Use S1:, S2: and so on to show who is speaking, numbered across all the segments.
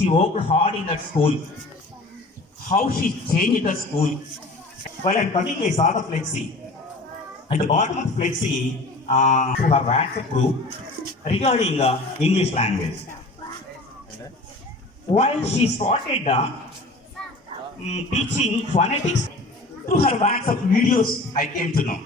S1: she worked hard in that school. How she changed the school. While I'm coming, I saw the flexi. At the bottom of flexi, uh, her WhatsApp group regarding uh, English language. While she started uh, mm, teaching phonetics through her WhatsApp videos, I came to know.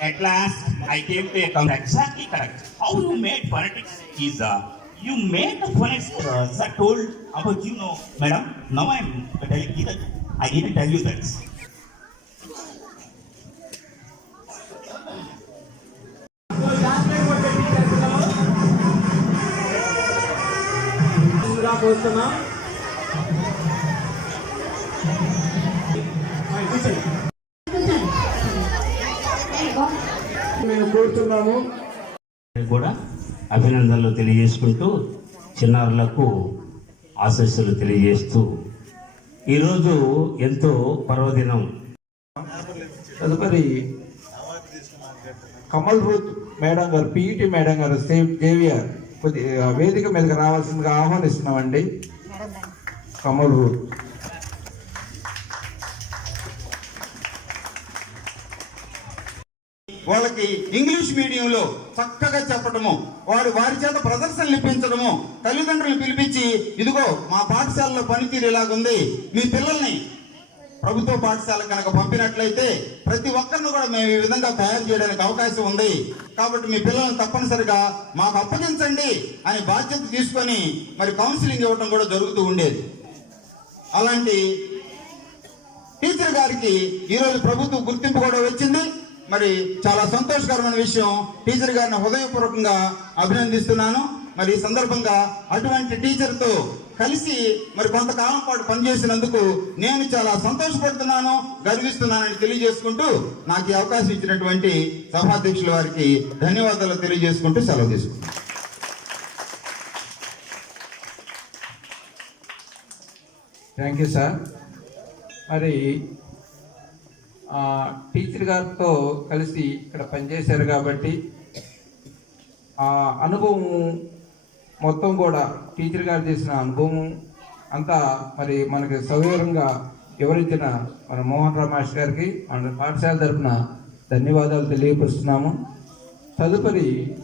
S1: At last, I came to a exactly correct. How you made phonetics is uh, you made the phonetics uh, sir told about you know, madam. Now I'm telling you that I didn't tell you that.
S2: మేము కోరుతున్నాము
S1: కూడా అభినందనలు తెలియజేసుకుంటూ చిన్నారులకు ఆశీస్సులు తెలియజేస్తూ ఈరోజు ఎంతో పర్వదినం.
S2: తదుపరి కమల్ రూత్ మేడం గారు పిఈటి మేడం గారు సేమ్ జేవియర్ కొద్ది వేదిక మీదకి రావాల్సిందిగా ఆహ్వానిస్తున్నామండి. కమల్ రూత్.
S3: వాళ్ళకి ఇంగ్లీష్ మీడియంలో చక్కగా చెప్పడము వారు వారి చేత ప్రదర్శనలు ఇప్పించడము తల్లిదండ్రులు పిలిపించి ఇదిగో మా పాఠశాలలో పనితీరు ఇలాగుంది మీ పిల్లల్ని ప్రభుత్వ పాఠశాల కనుక పంపినట్లయితే ప్రతి ఒక్కరిని కూడా మేము ఈ విధంగా తయారు చేయడానికి అవకాశం ఉంది. కాబట్టి మీ పిల్లల్ని తప్పనిసరిగా మాకు అప్పగించండి అని బాధ్యత తీసుకొని మరి కౌన్సిలింగ్ ఇవ్వడం కూడా జరుగుతూ ఉండేది. అలాంటి టీచర్ గారికి ఈరోజు ప్రభుత్వం గుర్తింపు కూడా వచ్చింది. మరి చాలా సంతోషకరమైన విషయం. టీచర్ గారిని హృదయపూర్వకంగా అభినందిస్తున్నాను. మరి ఈ సందర్భంగా అటువంటి టీచర్తో కలిసి మరి కొంతకాలం పాటు పనిచేసినందుకు నేను చాలా సంతోషపడుతున్నాను గర్విస్తున్నానని తెలియజేసుకుంటూ నాకు ఈ అవకాశం ఇచ్చినటువంటి సభాధ్యక్షుల వారికి ధన్యవాదాలు తెలియజేసుకుంటూ సెలవు తీసుకుంటాను
S2: థ్యాంక్ యూ సార్ మరి టీచర్ గారితో కలిసి ఇక్కడ పనిచేశారు కాబట్టి ఆ అనుభవం మొత్తం కూడా టీచర్ గారు చేసిన అనుభవం అంతా మరి మనకి సవివరంగా వివరించిన మన మోహన్ రమేష్ గారికి మన పాఠశాల తరఫున ధన్యవాదాలు తెలియపరుస్తున్నాము. తదుపరి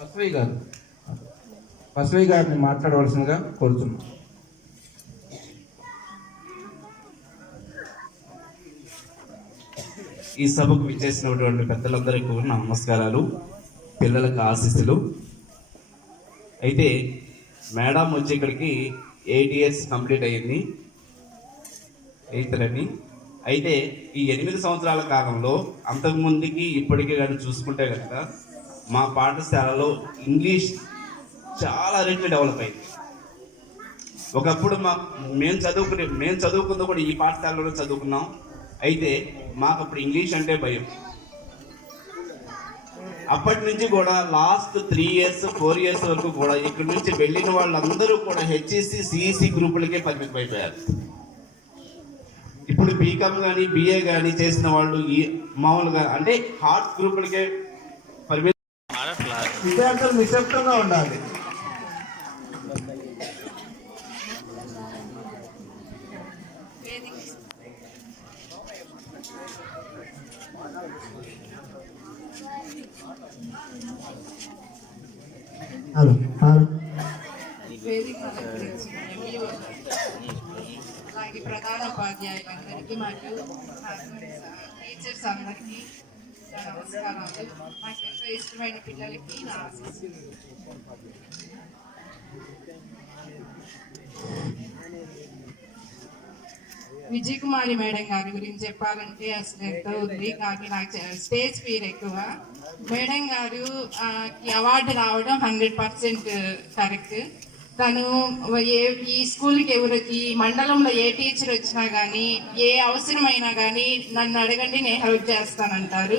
S2: బస్వయ్య గారు. బస్వయ్య గారిని మాట్లాడవలసిందిగా కోరుతున్నాం.
S4: ఈ సభకు విచ్చేసినటువంటి పెద్దలందరికీ కూడా నా నమస్కారాలు పిల్లలకు ఆశీస్సులు. అయితే మేడం వచ్చి ఇక్కడికి ఎయిట్ ఇయర్స్ కంప్లీట్ అయ్యింది ఎయిత్ అయితే ఈ ఎనిమిది సంవత్సరాల కాలంలో అంతకుముందుకి ఇప్పటికీ కానీ చూసుకుంటే కనుక మా పాఠశాలలో ఇంగ్లీష్ చాలా రెట్లు డెవలప్ అయింది. ఒకప్పుడు మా మేము చదువుకునే మేము చదువుకుందో కూడా ఈ పాఠశాలలో చదువుకున్నాం. అయితే మాకు అప్పుడు ఇంగ్లీష్ అంటే భయం. అప్పటి నుంచి కూడా last three years four years వరకు కూడా ఇక్కడి నుంచి వెళ్ళిన వాళ్ళందరూ కూడా హెచ్ఈసి సిఈసి గ్రూపులకే పరిమితం అయిపోయారు ఇప్పుడు బీకామ్ కానీ బిఏ కానీ చేసిన వాళ్ళు ఈ మామూలుగా అంటే హార్ట్ గ్రూపులకే పరిమితం
S2: విద్యార్థులు నిశ్శబ్దంగా ఉండాలి.
S5: హలో హలో
S6: వేదిక అలంకరించి ఎంఈఓ అలాగే ప్రధాన ఉపాధ్యాయులందరికీ మరియు టీచర్స్ అందరికీ నా నమస్కారాలు. నాకు ఎంతో ఇష్టమైన పిల్లలకి నా విజయ్ కుమారి మేడం గారి గురించి చెప్పాలంటే అసలు ఎంతో ఉంది కానీ నాకు స్టేజ్ ఫీర్ ఎక్కువ. మేడం గారు అవార్డు రావడం హండ్రెడ్ పర్సెంట్ కరెక్ట్. తను ఏ ఈ స్కూల్కి ఎవరు ఈ మండలంలో ఏ టీచర్ వచ్చినా కానీ ఏ అవసరమైనా కానీ నన్ను అడగండి నేను హెల్ప్ చేస్తానంటారు.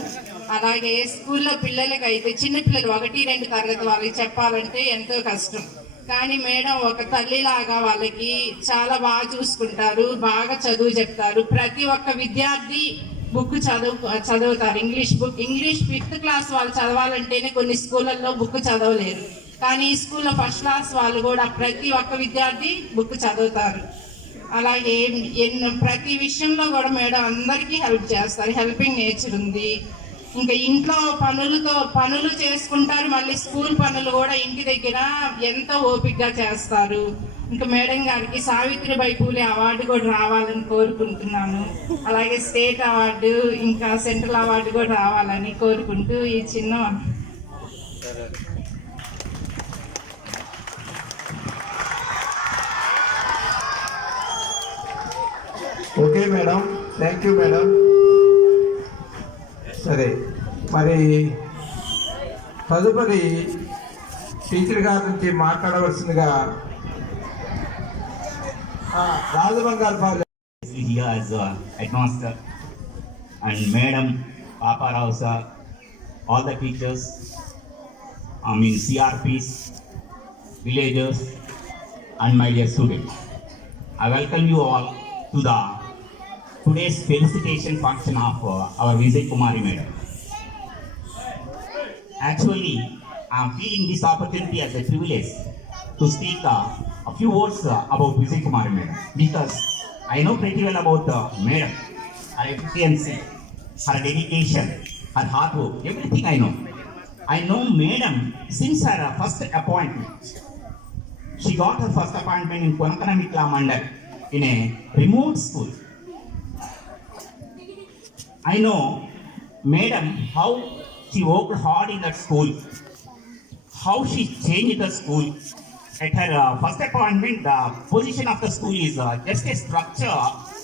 S6: అలాగే స్కూల్లో పిల్లలకి అయితే చిన్న పిల్లలు ఒకటి రెండు తరగతి వాళ్ళకి చెప్పాలంటే ఎంతో కష్టం. కానీ మేడం ఒక తల్లిలాగా వాళ్ళకి చాలా బాగా చూసుకుంటారు బాగా చదువు చెప్తారు. ప్రతి ఒక్క విద్యార్థి బుక్ చదువు చదువుతారు. English book English fifth class వాళ్ళు చదవాలంటేనే కొన్ని స్కూళ్ళల్లో బుక్ చదవలేరు. కానీ ఈ స్కూల్లో ఫస్ట్ క్లాస్ వాళ్ళు కూడా ప్రతి ఒక్క విద్యార్థి బుక్ చదువుతారు. అలాగే ఎన్నో ప్రతి విషయంలో కూడా మేడం అందరికీ హెల్ప్ చేస్తారు. హెల్పింగ్ నేచర్ ఉంది. ఇంకా ఇంట్లో పనులతో పనులు చేసుకుంటారు. మళ్ళీ స్కూల్ పనులు కూడా ఇంటి దగ్గర ఎంత ఓపికగా చేస్తారు. ఇంకా మేడం గారికి సావిత్రిబాయి పూలే అవార్డు కూడా రావాలని కోరుకుంటున్నాను. అలాగే స్టేట్ అవార్డు ఇంకా సెంట్రల్ అవార్డు కూడా రావాలని కోరుకుంటూ ఈ చిన్న
S2: okay madam. Thank you madam. సరే మరి తదుపరి టీచర్ గారి నుంచి మాట్లాడవలసిందిగా ఆ, రాజబంగారు పాలు
S1: here as a headmaster and Madam Papa Rao sir, all the teachers, I mean CRPs, villagers, and my dear students. I welcome you all to the today's felicitation function of uh, our Vijay Kumari Madam. Actually, I'm feeling this opportunity as a privilege to speak uh, a few words uh, about Vijay Kumari Madam because I know pretty well about uh, Madam, her efficiency, her dedication, her hard work, everything I know. I know Madam since her uh, first appointment. She got her first appointment in Konkanamikla Mandal in a remote school. I know, Madam, how she worked hard in that school, how she changed the school. At her uh, first appointment, the position of the school is uh, just a structure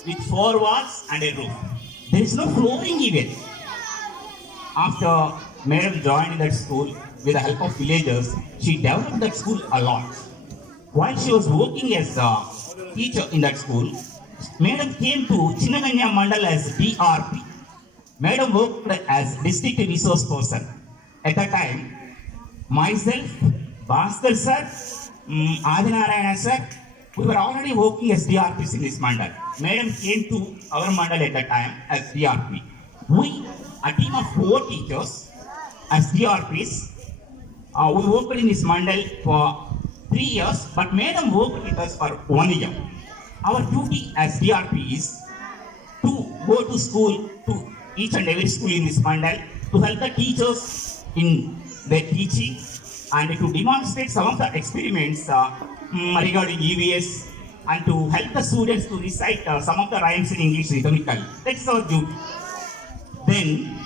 S1: with four walls and a roof. There is no flooring even. After Madam joined that school with the help of villagers, she developed that school a lot. While she was working as a teacher in that school, Madam came to Chinnaganya Mandal as DRP. Madam worked as district resource person. At that time, myself, Bhaskar sir, um, Adinarayana sir, we were already working as DRPs in this mandal. Madam came to our mandal at that time as DRP. We, a team of four teachers, as DRPs, uh, we worked in this mandal for three years, but Madam worked with us for one year. Our duty as DRP is to go to school, to each and every school in this mandal, to help the teachers in their teaching and to demonstrate some of the experiments uh, mm, regarding EVS and to help the students to recite uh, some of the rhymes in English rhythmically. That's our duty. Then,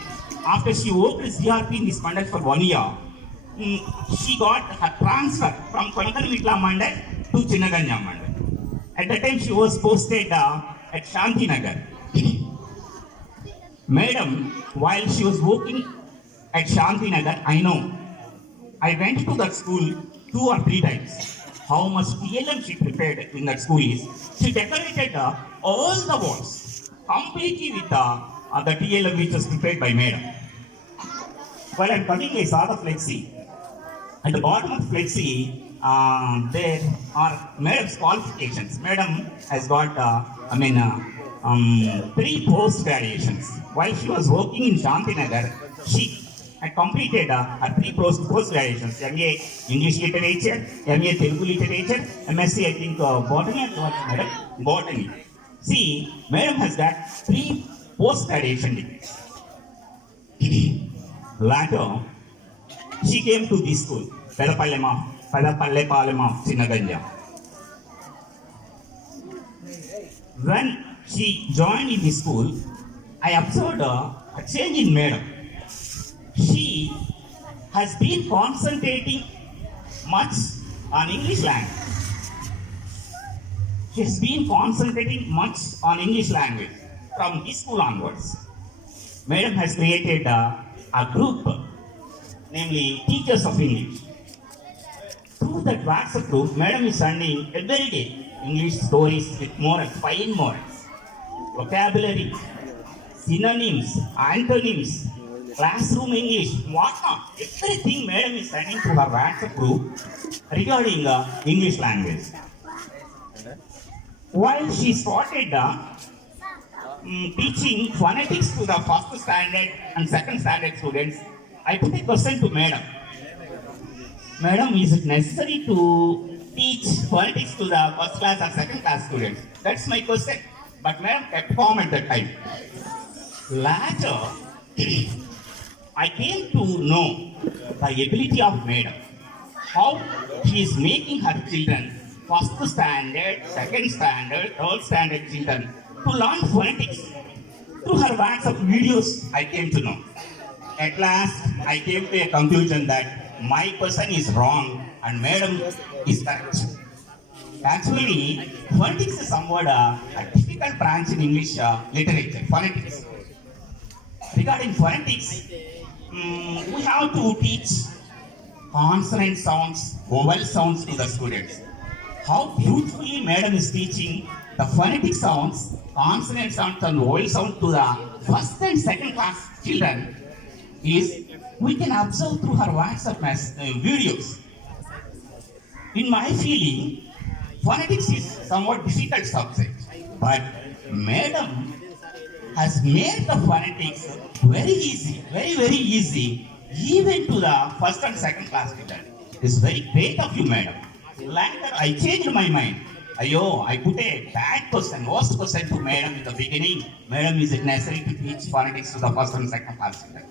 S1: after she worked as DRP in this mandal for one year, mm, she got her transfer from Konkanamikla mandal to Chinnaganya mandal. At that time, she was posted uh, at Shantinagar. Madam, while she was working at Shantinagar, I know, I went to that school two or three times. How much TLM she prepared in that school is, she decorated uh, all the walls completely with uh, uh, the TLM which was prepared by Madam. While I'm cutting, I saw the flexi. At the bottom of flexi, uh, there are Madam's qualifications. Madam has got, uh, I mean, uh, um, three post graduations. While she was working in Shantinagar, she had completed uh, her three post post graduations: MA English Literature, MA Telugu Literature, MSc I think uh, Botany and what, Madam Botany. See, Madam has got three post graduation degrees. Later, she came to this school, Pedapallema, Pedapallepalem of Chinnaganja. When she joined in the school, I observed a, a change in Madam. She has been concentrating much on English language. She has been concentrating much on English language from this school onwards. Madam has created a, a group, namely Teachers of English. Through that WhatsApp group, Madam is sending every day English stories with morals, fine morals, vocabulary, synonyms, antonyms, classroom English, whatnot. Everything Madam is sending to her WhatsApp group regarding uh, English language. While she started the mm, teaching phonetics to the first standard and second standard students, I put a question to Madam. Madam, is it necessary to teach politics to the first class or second class students? That's my question. But kept calm at that time. Later, I came to know the ability of madam. How she is making her children first standard, second standard, third standard children to learn phonetics. Through her WhatsApp videos, I came to know. At last, I came to a conclusion that my person is wrong and madam is correct. Actually, phonetics is somewhat a difficult branch in English uh, literature, phonetics. Regarding phonetics, mm, we have to teach consonant sounds, vowel sounds to the students. How beautifully madam is teaching the phonetic sounds, consonant sounds and vowel sounds to the first and second class children is we can observe through her WhatsApp mess, uh, videos. In my feeling, phonetics is somewhat difficult subject, but madam has made the phonetics very easy, very very easy, even to the first and second class student. It's very great of you, madam. Later, I changed my mind. Ayo, I put a bad question, worst question to madam in the beginning. Madam, is it necessary to teach phonetics to the first and second class student?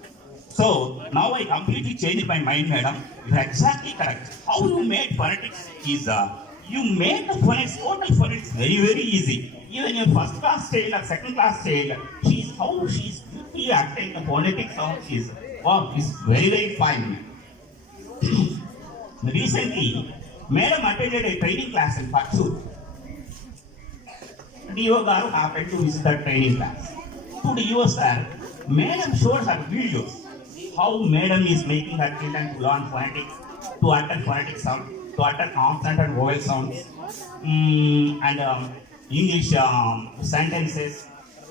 S1: So now I completely changed my mind, madam. You're exactly correct. How you made phonetics is uh, you made the phonetics, total phonetics very, very easy. Even your first class child or second class child, she's how she's beautifully acting the phonetic sound is wow, is very, very fine. Recently, madam attended a training class in Pachu. DO garu happened to visit that training class. To DO sir, madam showed her videos how madam is making her children to learn phonetics, to utter phonetic sound, to utter consonant and vowel sounds, mm, and um, English um, sentences.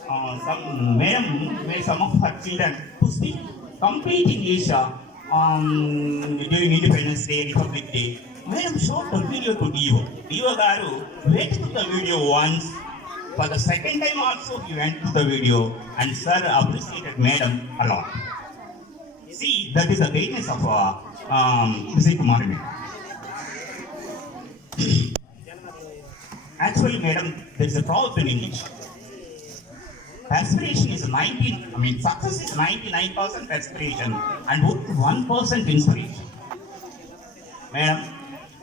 S1: Uh, some madam made some of her children to speak complete English uh, um, during Independence Day, Republic Day. Madam showed the video to Dio. Dio garu went to the video once. For the second time also he went to the video and sir appreciated madam a lot. See, that is the greatness of uh, um, Kumar. Actually, madam, there is a proverb in English. Aspiration is 19, I mean, success is 99% aspiration and only 1% inspiration. Madam,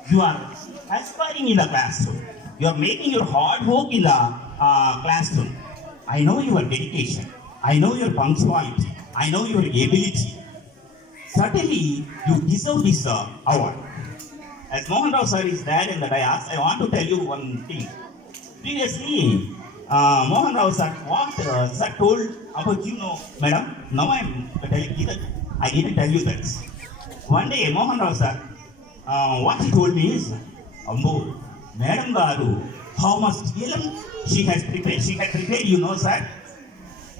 S1: you are aspiring in the classroom. You are making your hard work in the uh, classroom. I know your dedication. I know your punctuality. I know your ability. Certainly, you deserve this uh, award. As Mohan Rao sir is there in the dais, I want to tell you one thing. Previously, uh, Mohan Rao sir, what uh, sir told about you know, madam, now I am telling you that I didn't tell you that. One day, Mohan Rao sir, uh, what he told me is, Ambo, Madam Garu, how much DLM she has prepared? She has prepared, you know, sir,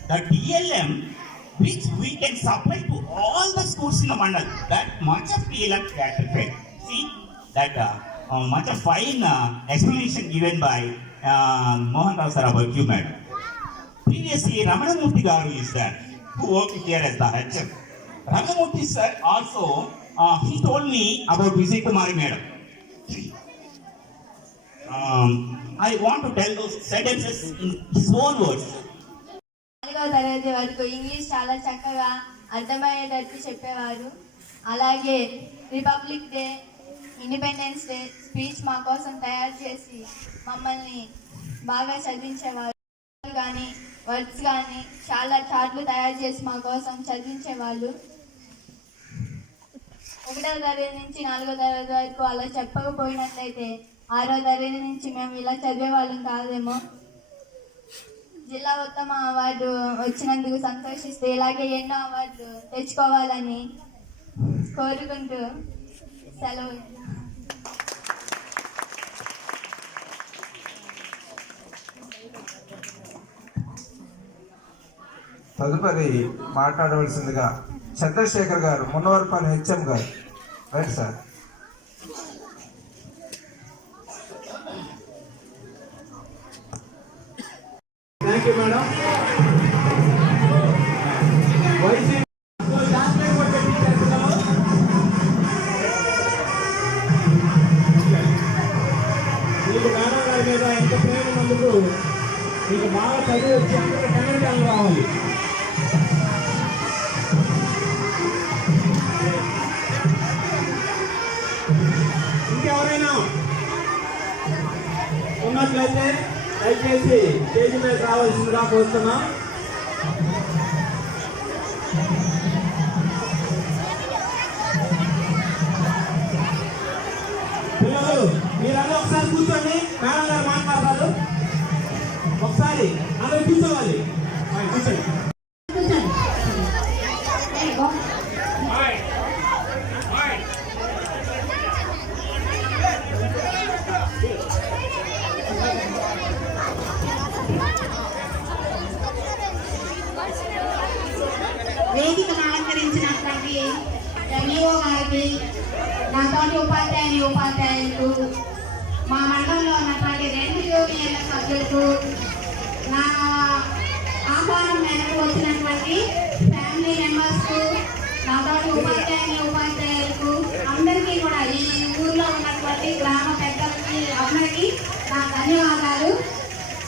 S1: the DLM which we can supply to all the schools in the mandal. That much of DLM they have prepared. See, that uh, uh, much of fine uh, explanation given by uh, Mohan Rao sir about you, madam. Previously, Ramanamurthy Garu is there, who worked here as the HM. Ramanamurthy sir also, uh, he told me about Vijay Kumari madam. Um, I want to tell those sentences in his own words.
S5: నాలుగవ తరగతి వరకు English చాలా చక్కగా అర్థమయ్యేటట్టు చెప్పేవారు అలాగే republic day independence day speech మా కోసం తయారు చేసి మమ్మల్ని బాగా చదివించేవారు కానీ వర్డ్స్ కానీ చాలా చార్ట్లు తయారు చేసి మా కోసం చదివించేవాళ్ళు ఒకటో తరగతి నుంచి నాలుగో తరగతి వరకు అలా చెప్పకపోయినట్లయితే ఆరో తరగతి నుంచి మేము ఇలా చదివే వాళ్ళం కాదేమో. జిల్లా ఉత్తమ అవార్డు వచ్చినందుకు సంతోషిస్తే ఇలాగే ఎన్నో అవార్డులు తెచ్చుకోవాలని కోరుకుంటూ సెలవు.
S2: తదుపరి మాట్లాడవలసిందిగా చంద్రశేఖర్ గారు మున్నవరపాలెం హెచ్ఎం గారు. Right sir.
S7: Thank you madam మీకు బాగా చదివి వచ్చి అందరూ కన్నడ రావాలి. ఉన్నట్లయితే దయచేసి స్టేజ్ మీద రావాల్సిందిగా కోరుతున్నాం.
S8: వేదికను అలంకరించినటువంటి ఎంఈఓ గారికి నాతోటి ఉపాధ్యాయుని ఉపాధ్యాయులకు మా మండలంలో ఉన్నటువంటి రెండు యూనియన్ల సభ్యులకు నా ఆహ్వానం మేరకు వచ్చినటువంటి ఫ్యామిలీ మెంబర్స్కు నాతోటి ఉపాధ్యాయుని ఉపాధ్యాయులకు అందరికీ కూడా ఈ ఊర్లో ఉన్నటువంటి గ్రామ పెద్దలకి అందరికీ నా ధన్యవాదాలు.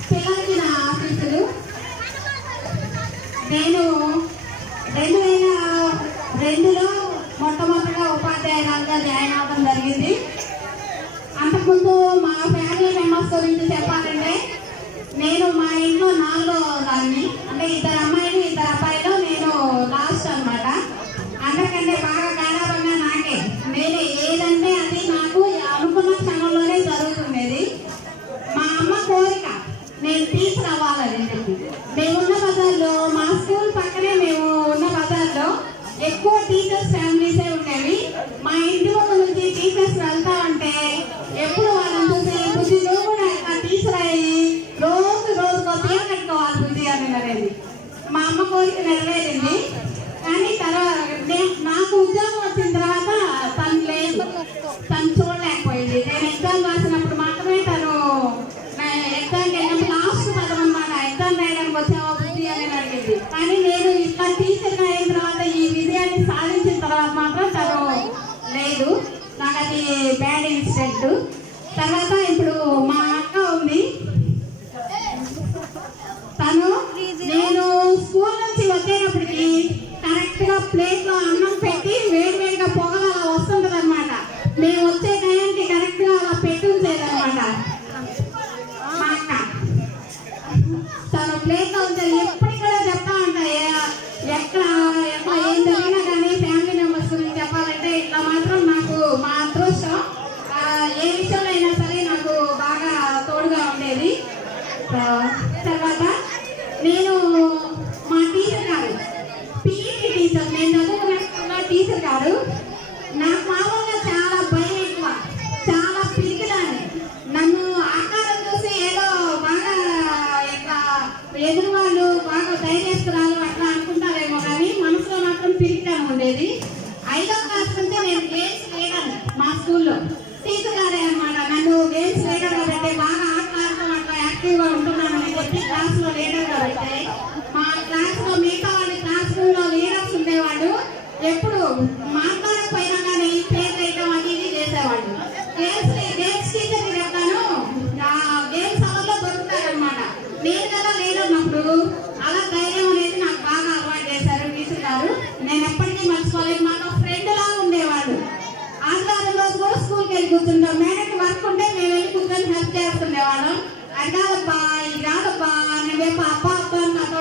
S8: పిల్లలకి నా ఆశీస్సులు. నేను రెండు వేల రెండులో మొట్టమొదటిగా ఉపాధ్యాయురాలుగా జాయిన్ అవ్వడం జరిగింది. అంతకుముందు మా ఫ్యామిలీ మెంబర్స్ గురించి చెప్పాలంటే నేను మా ఇంట్లో నాలుగో దాన్ని అంటే ఇద్దరు అమ్మాయిలు ఇద్దరు అబ్బాయిలు నేను లాస్ట్ అనమాట అంతకంటే బాగా ప్రాజెక్టు తర్వాత ఇప్పుడు మా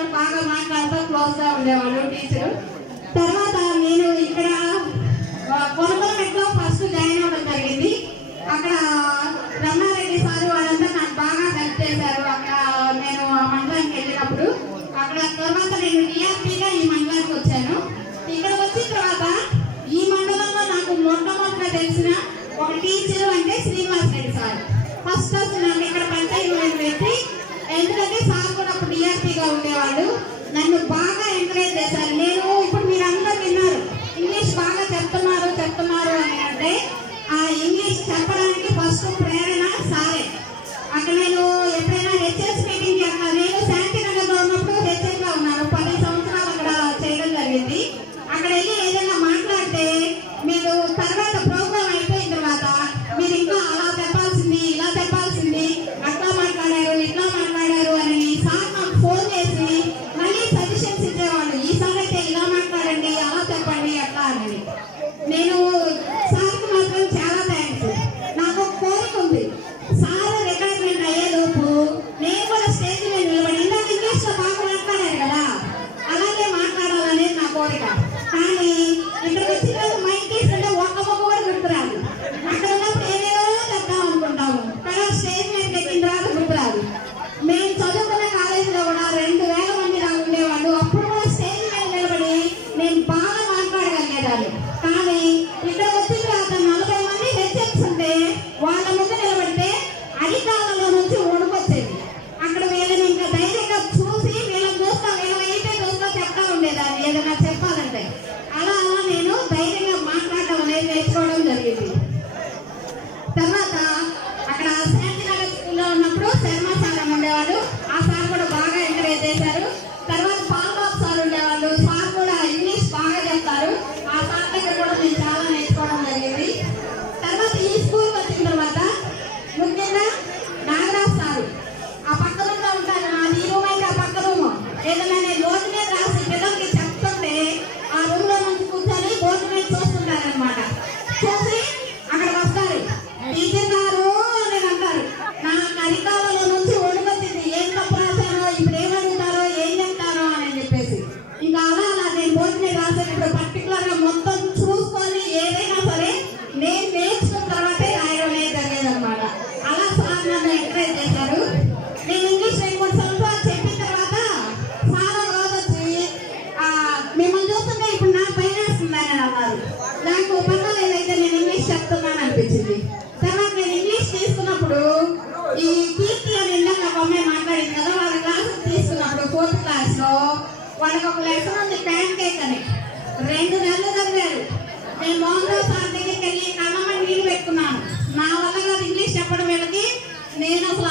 S8: అందరం బాగా మాట్లాడుతూ క్లోజ్గా ఉండేవాళ్ళు టీచరు తర్వాత నేను ఇక్కడ కొనుగోలులో ఫస్ట్ జాయిన్ అవ్వడం జరిగింది. అక్కడ రమణారెడ్డి సార్ వాళ్ళంతా నాకు బాగా హెల్ప్ చేశారు. అక్కడ నేను ఆ మండలానికి వెళ్ళినప్పుడు అక్కడ తర్వాత నేను డిఆర్పీగా ఈ మండలానికి వచ్చాను. ఇక్కడ వచ్చిన తర్వాత ఈ మండలంలో నాకు మొట్టమొదట తెలిసిన ఒక టీచరు అంటే శ్రీనివాస్ ఎందుకంటే సార్ కూడా అప్పుడు డిఆర్పీగా ఉండేవాళ్ళు నన్ను బాగా ఎంకరేజ్ చేశారు. నేను ఇప్పుడు మీరు అందరూ విన్నారు. ఇంగ్లీష్ బాగా చెప్తున్నారు చెప్తున్నారు అని అంటే ఆ ఇంగ్లీష్ చెప్పడానికి ఫస్ట్ ప్రేరణ సారే. అక్కడ నేను ఎప్పుడైనా హెచ్ఎస్ మీటింగ్ చేస్తాను. నేను శాంతినగర్లో ఉన్నప్పుడు హెచ్ఎస్లో ఉన్నాను. పది సంవత్సరాలు అక్కడ చేయడం జరిగింది. Amém. Então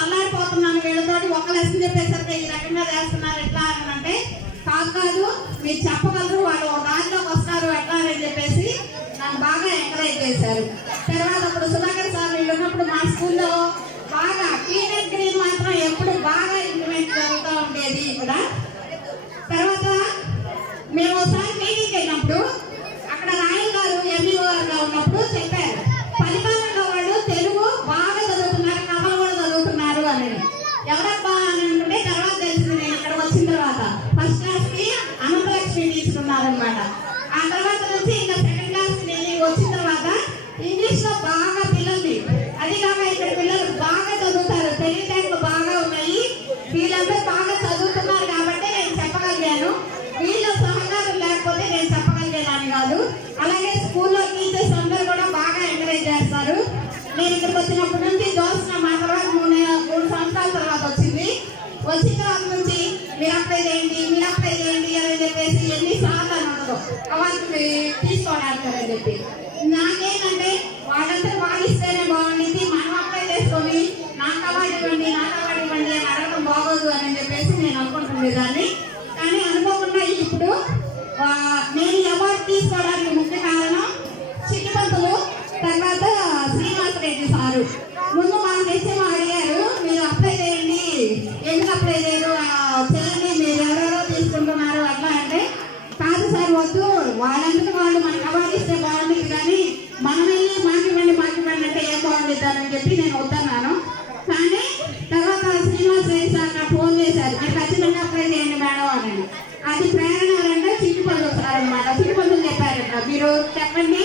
S8: అల్లారిపోతున్నాను వీళ్ళతోటి ఒక లెసన్ చెప్పేసరికి ఈ రకంగా చేస్తున్నారు ఎట్లా అని అంటే కాదు కాదు మీరు చెప్పగలరు వాళ్ళు దానిలోకి వస్తారు ఎట్లా అని చెప్పేసి నన్ను బాగా ఎంకరేజ్ చేశారు. తర్వాత అప్పుడు సుధాకర్ సార్ వీళ్ళు ఉన్నప్పుడు మా స్కూల్లో బాగా క్లీన్ అండ్ క్లీన్ మాత్రం ఎప్పుడు బాగా ఇంప్లిమెంట్ జరుగుతూ ఉండేది ఇక్కడ తర్వాత మేము ఒకసారి మీటింగ్ అయినప్పుడు వద్దు. వాళ్ళందరికీ వాళ్ళు మనకు అవార్డిస్తే బాగుంటుంది కానీ మనమే వెళ్ళి మాకు ఇవ్వండి మాకు అంటే ఏం బాగుండేది అని చెప్పి నేను వద్దన్నాను. కానీ తర్వాత శ్రీనివాస్ రెడ్డి సార్ నాకు ఫోన్ చేశారు. మీరు ఖచ్చితంగా అప్లై చేయండి మేడం అని. అది ప్రేరణ అంటే చిట్టుపల్లి సార్ అనమాట చిట్టుపల్లి చెప్పారట మీరు చెప్పండి.